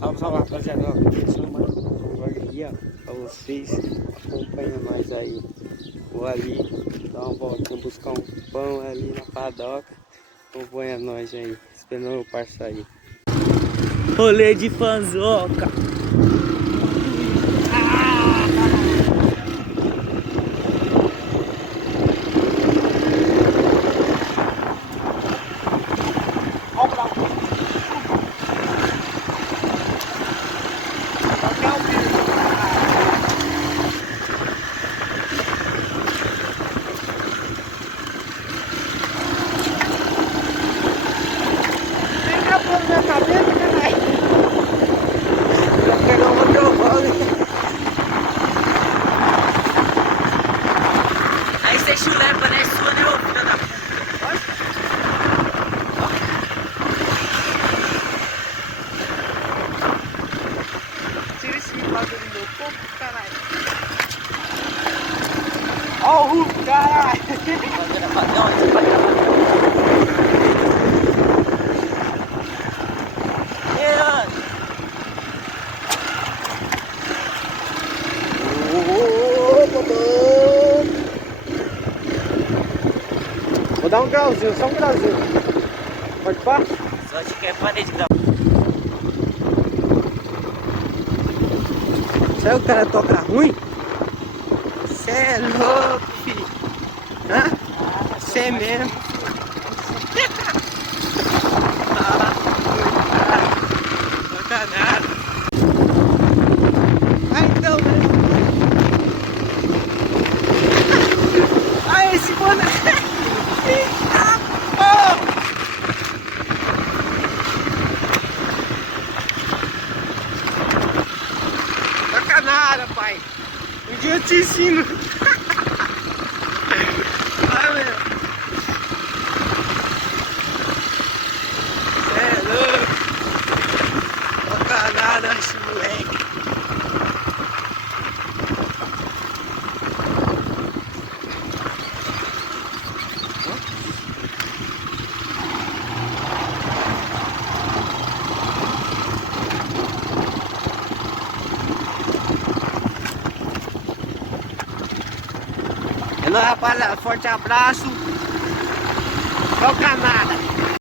Salve, salve, rapaziada. Começando uma vlog aí, ó, pra vocês. Acompanham nós aí. Vou ali dar uma volta, buscar um pão ali na padoca. Acompanha nós aí, esperando o parça aí. Rolê de fanzoca. Na cabeça, caralho. Vou pegar o motovlog. Aí você chulé, parece sua, né, ô filha da puta? Tira esse bagulho do meu corpo, caralho. Ó o Hulk, caralho. Vai gravar. Vou dar um grauzinho, só um grauzinho. Pode pá? Só te quer parede de grau. Sabe o cara toca ruim? Cê é louco, filho. Hã? Cê mesmo. Toca nada. Ah, então, né? Ah, esse mano. Toca nada, pai. Um dia eu te ensino. Vai, meu. Cê é louco. Toca nada, moleque. É nóis, rapaziada. Forte abraço. Toca nada.